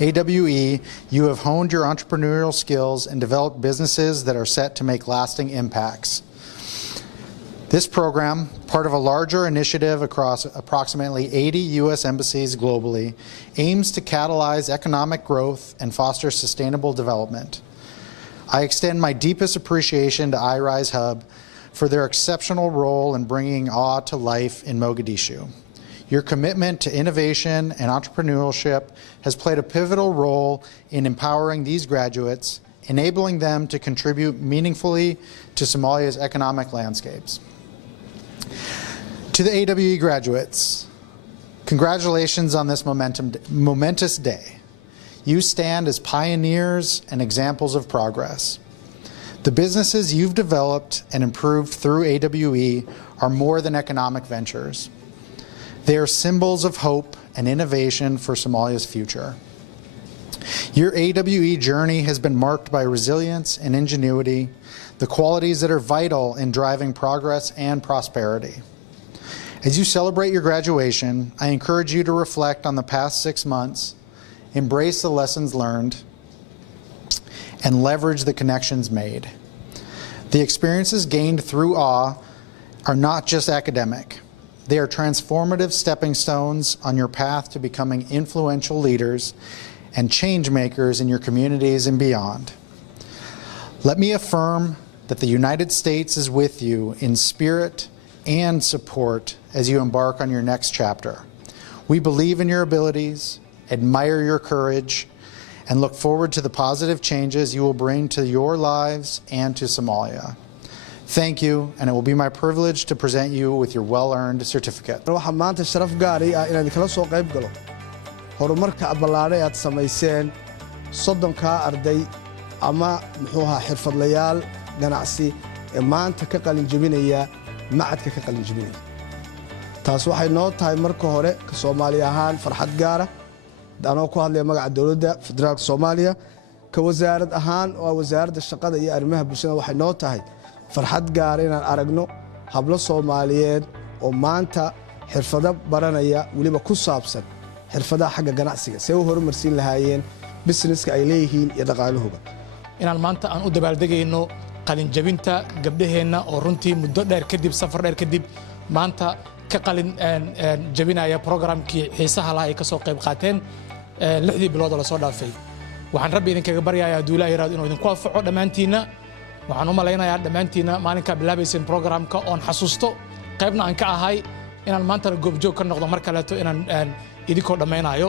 AWE, you have honed your entrepreneurial skills and developed businesses that are set to make lasting impacts. This program, part of a larger initiative across approximately 80 U.S. embassies globally, aims to catalyze economic growth and foster sustainable development. I extend my deepest appreciation to iRise Hub for their exceptional role in bringing awe to life in Mogadishu. Your commitment to innovation and entrepreneurship has played a pivotal role in empowering these graduates, enabling them to contribute meaningfully to Somalia's economic landscapes. To the AWE graduates, congratulations on this momentous day. You stand as pioneers and examples of progress. The businesses you've developed and improved through AWE are more than economic ventures. They are symbols of hope and innovation for Somalia's future. Your AWE journey has been marked by resilience and ingenuity, the qualities that are vital in driving progress and prosperity. As you celebrate your graduation, I encourage you to reflect on the past 6 months, embrace the lessons learned, and leverage the connections made. The experiences gained through awe are not just academic. They are transformative stepping stones on your path to becoming influential leaders and change makers in your communities and beyond. Let me affirm that the United States is with you in spirit and support as you embark on your next chapter. We believe in your abilities, admire your courage, and look forward to the positive changes you will bring to your lives and to Somalia. Thank you, and it will be my privilege to present you with your well-earned certificate. waxaan maanta sharaf gaari ah inaan kala soo qayb galo horumarka abalaare aad sameyseen 30 arday ama muxuu ahaa xirfadlayaal ganacsi ee maanta ka qalin jabinaya macadka ka qalin jabinaya taas waxay noo tahay marka hore ka Soomaali ahaan farxad gaar ah anoo ku hadlay magaca dawladda federaalka Soomaaliya ka wasaarad ahaan oo wasaaradda shaqada iyo arrimaha bulshada waxay noo tahay farxad gaar inaan aragno hablo Soomaaliyeed oo maanta xirfado baranaya waliba ku saabsan xirfadaha xagga ganacsiga si ay u horumarsiin lahaayeen businesska ay leeyihiin iyo dhaqaalahooda inaan maanta aan u dabaaldegayno qalin jabinta gabdhaheena oo runtii muddo dheer kadib safar dheer kadib maanta ka qalin jabinaya programkii xiisaha lahaa ay ka soo qayb qaateen 6 bilood oo la soo dhaafay waxaan rabbi idinkaga baryayaa duulaa yiraahdo inuu idinku anfaco dhamaantiina waxaan u maleynayaa dhamaantiina maalinka bilaabaysan programka oon xasuusto qaybna aan ka ahay inaan maanta goobjoog ka noqdo mar kale inaan idinkoo dhameynayo